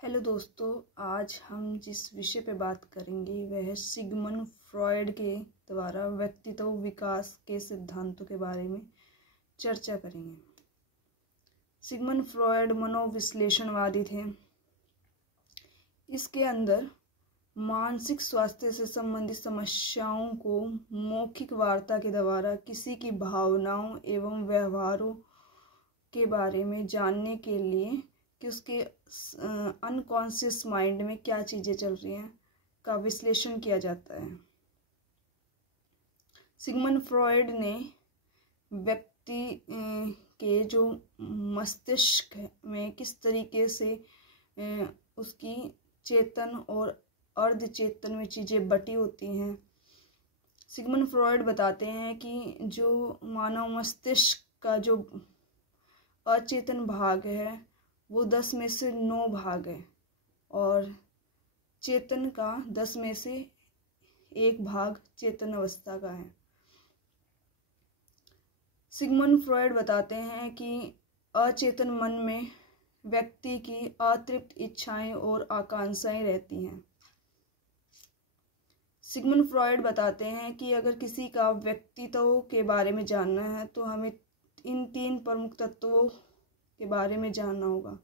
Hello दोस्तों, आज हम जिस विषय पे बात करेंगे वह है सिगमंड फ्रॉयड के द्वारा व्यक्तित्व विकास के सिद्धांतों के बारे में चर्चा करेंगे। सिगमंड फ्रॉयड मनोविश्लेषणवादी थे। इसके अंदर मानसिक स्वास्थ्य से संबंधित समस्याओं को मौखिक वार्ता के द्वारा किसी की भावनाओं एवं व्यवहारों के बारे में जानने के लिए कि उसके अनकॉन्शियस माइंड में क्या चीज़ें चल रही हैं का विश्लेषण किया जाता है। सिगमंड फ्रॉयड ने व्यक्ति के जो मस्तिष्क में किस तरीके से उसकी चेतन और अर्धचेतन में चीज़ें बटी होती हैं। सिगमंड फ्रॉयड बताते हैं कि जो मानव मस्तिष्क का जो अचेतन भाग है वो 10 में से 9 भाग है और चेतन का 10 में से 1 भाग चेतन अवस्था का है। सिगमंड फ्रॉयड बताते हैं कि अचेतन मन में व्यक्ति की अतृप्त इच्छाएं और आकांक्षाएं रहती हैं। सिगमंड फ्रॉयड बताते हैं कि अगर किसी का व्यक्तित्व के बारे में जानना है तो हमें इन 3 प्रमुख तत्वों के बारे में जानना होगा,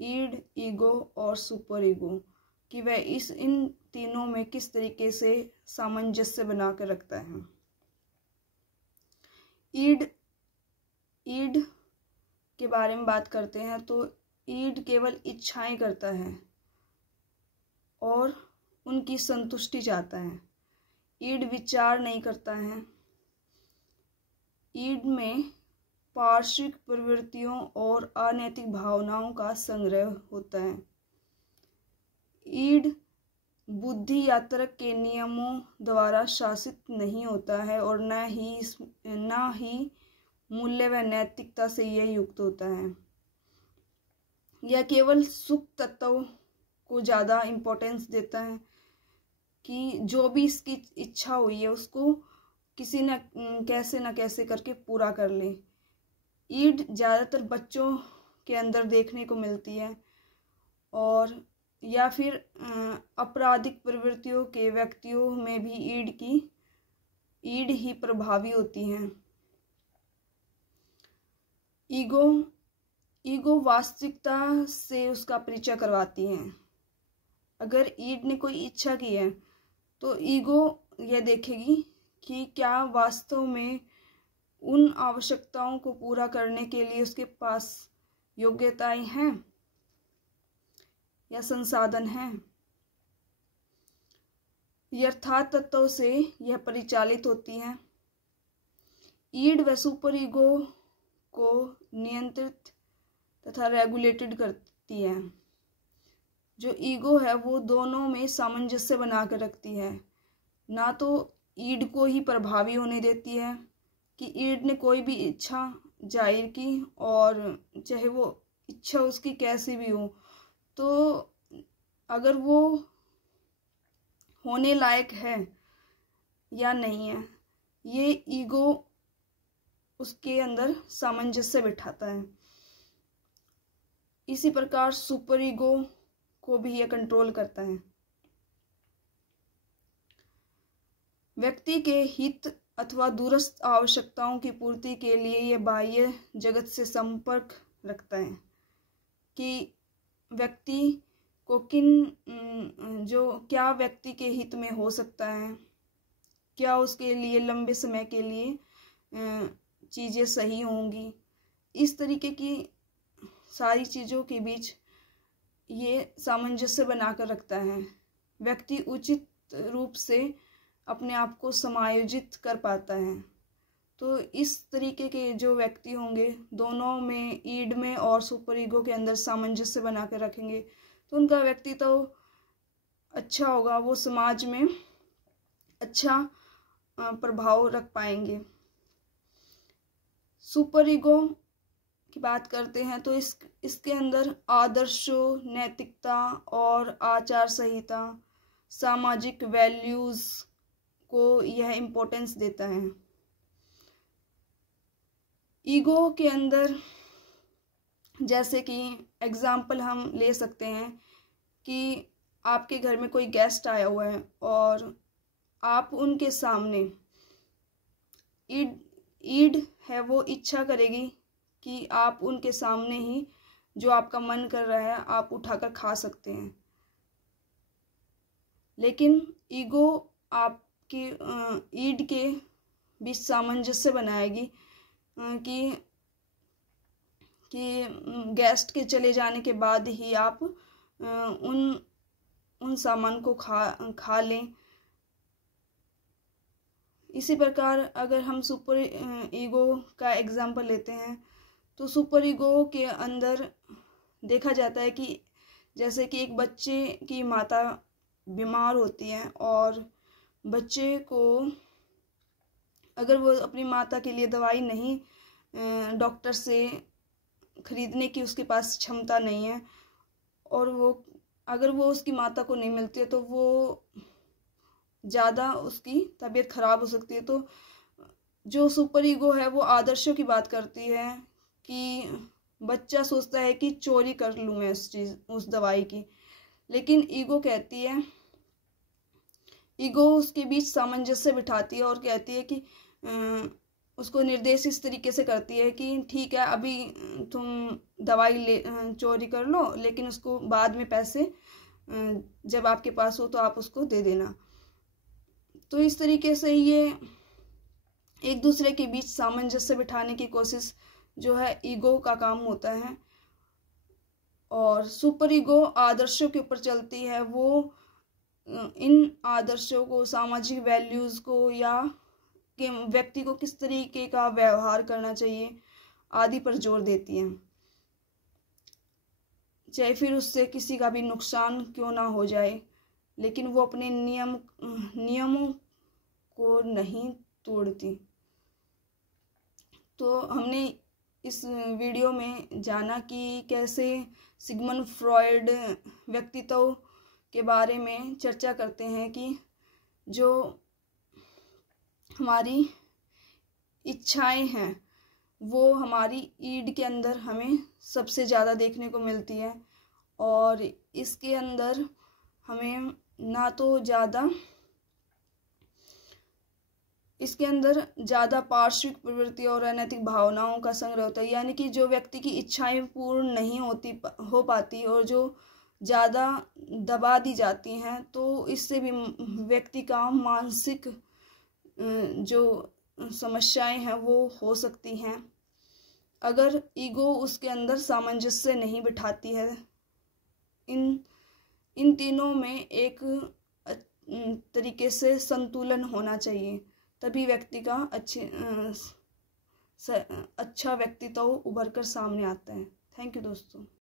ईड, ईगो और सुपर ईगो, कि वह इन तीनों में किस तरीके से सामंजस्य बना कर रखता है। ईड के बारे में बात करते हैं तो ईड केवल इच्छाएं करता है और उनकी संतुष्टि चाहता है। ईड विचार नहीं करता है। ईड में पार्श्विक प्रवृत्तियों और अनैतिक भावनाओं का संग्रह होता है। ईड बुद्धि या तर्क के नियमों द्वारा शासित नहीं होता है और न ही मूल्य व नैतिकता से यह युक्त होता है। यह केवल सुख तत्व को ज़्यादा इम्पोर्टेंस देता है कि जो भी इसकी इच्छा हुई है उसको किसी न कैसे करके पूरा कर ले। ईड ज़्यादातर बच्चों के अंदर देखने को मिलती है और या फिर आपराधिक प्रवृत्तियों के व्यक्तियों में भी ईड ही प्रभावी होती हैं। ईगो वास्तविकता से उसका परिचय करवाती है। अगर ईड ने कोई इच्छा की है तो ईगो यह देखेगी कि क्या वास्तव में उन आवश्यकताओं को पूरा करने के लिए उसके पास योग्यताएं हैं या संसाधन हैं। यथार्थ तत्व से यह परिचालित होती है। ईड व सुपर ईगो को नियंत्रित तथा रेगुलेटेड करती है। जो ईगो है वो दोनों में सामंजस्य बनाकर रखती है, ना तो ईड को ही प्रभावी होने देती है कि ईड ने कोई भी इच्छा जाहिर की और चाहे वो इच्छा उसकी कैसी भी हो, तो अगर वो होने लायक है या नहीं है, ये ईगो उसके अंदर सामंजस्य बिठाता है। इसी प्रकार सुपर ईगो को भी यह कंट्रोल करता है। व्यक्ति के हित अथवा दूरस्थ आवश्यकताओं की पूर्ति के लिए यह बाह्य जगत से संपर्क रखता है कि व्यक्ति को क्या व्यक्ति के हित में हो सकता है, क्या उसके लिए लंबे समय के लिए चीज़ें सही होंगी। इस तरीके की सारी चीज़ों के बीच ये सामंजस्य बनाकर रखता है। व्यक्ति उचित रूप से अपने आप को समायोजित कर पाता है। तो इस तरीके के जो व्यक्ति होंगे, दोनों में ईड में और सुपर ईगो के अंदर सामंजस्य बना कर रखेंगे तो उनका व्यक्तित्व अच्छा होगा, वो समाज में अच्छा प्रभाव रख पाएंगे। सुपर ईगो की बात करते हैं तो इसके अंदर आदर्शों, नैतिकता और आचार संहिता, सामाजिक वैल्यूज को यह इम्पोर्टेंस देता है। ईगो के अंदर जैसे कि एग्जाम्पल हम ले सकते हैं कि आपके घर में कोई गेस्ट आया हुआ है और आप उनके सामने ईड है वो इच्छा करेगी कि आप उनके सामने ही जो आपका मन कर रहा है आप उठाकर खा सकते हैं, लेकिन ईगो आपकी ईड के बीच सामंजस्य बनाएगी कि गेस्ट के चले जाने के बाद ही आप उन सामान को खा लें। इसी प्रकार अगर हम सुपर ईगो का एग्जाम्पल लेते हैं तो सुपर ईगो के अंदर देखा जाता है कि जैसे कि एक बच्चे की माता बीमार होती है और बच्चे को अगर वो अपनी माता के लिए दवाई नहीं डॉक्टर से खरीदने की उसके पास क्षमता नहीं है और अगर वो उसकी माता को नहीं मिलती है तो वो ज़्यादा उसकी तबीयत खराब हो सकती है। तो जो सुपर ईगो है वो आदर्शों की बात करती है कि बच्चा सोचता है कि चोरी कर लूँ मैं उस दवाई की, लेकिन ईगो कहती है, ईगो उसके बीच सामंजस्य बिठाती है और कहती है कि उसको निर्देश इस तरीके से करती है कि ठीक है अभी तुम दवाई चोरी कर लो, लेकिन उसको बाद में पैसे जब आपके पास हो तो आप उसको दे देना। तो इस तरीके से ये एक दूसरे के बीच सामंजस्य बिठाने की कोशिश जो है ईगो का काम होता है। और सुपर ईगो आदर्शों के ऊपर चलती है, वो इन आदर्शों को, सामाजिक वैल्यूज़ को या कि व्यक्ति को किस तरीके का व्यवहार करना चाहिए आदि पर जोर देती है, चाहे फिर उससे किसी का भी नुकसान क्यों ना हो जाए, लेकिन वो अपने नियमों को नहीं तोड़ती। तो हमने इस वीडियो में जाना कि कैसे सिगमंड फ्रॉयड व्यक्तित्व के बारे में चर्चा करते हैं कि जो हमारी इच्छाएं हैं वो हमारी ईड के अंदर हमें सबसे ज़्यादा देखने को मिलती है और इसके अंदर हमें ना तो ज़्यादा पार्श्विक प्रवृत्ति और अनैतिक भावनाओं का संग्रह होता है, यानी कि जो व्यक्ति की इच्छाएं पूर्ण नहीं हो पाती और जो ज़्यादा दबा दी जाती हैं, तो इससे भी व्यक्ति का मानसिक जो समस्याएं हैं वो हो सकती हैं अगर ईगो उसके अंदर सामंजस्य नहीं बिठाती है। इन तीनों में एक तरीके से संतुलन होना चाहिए, तभी व्यक्ति का अच्छा व्यक्तित्व उभर कर सामने आता है। थैंक यू दोस्तों।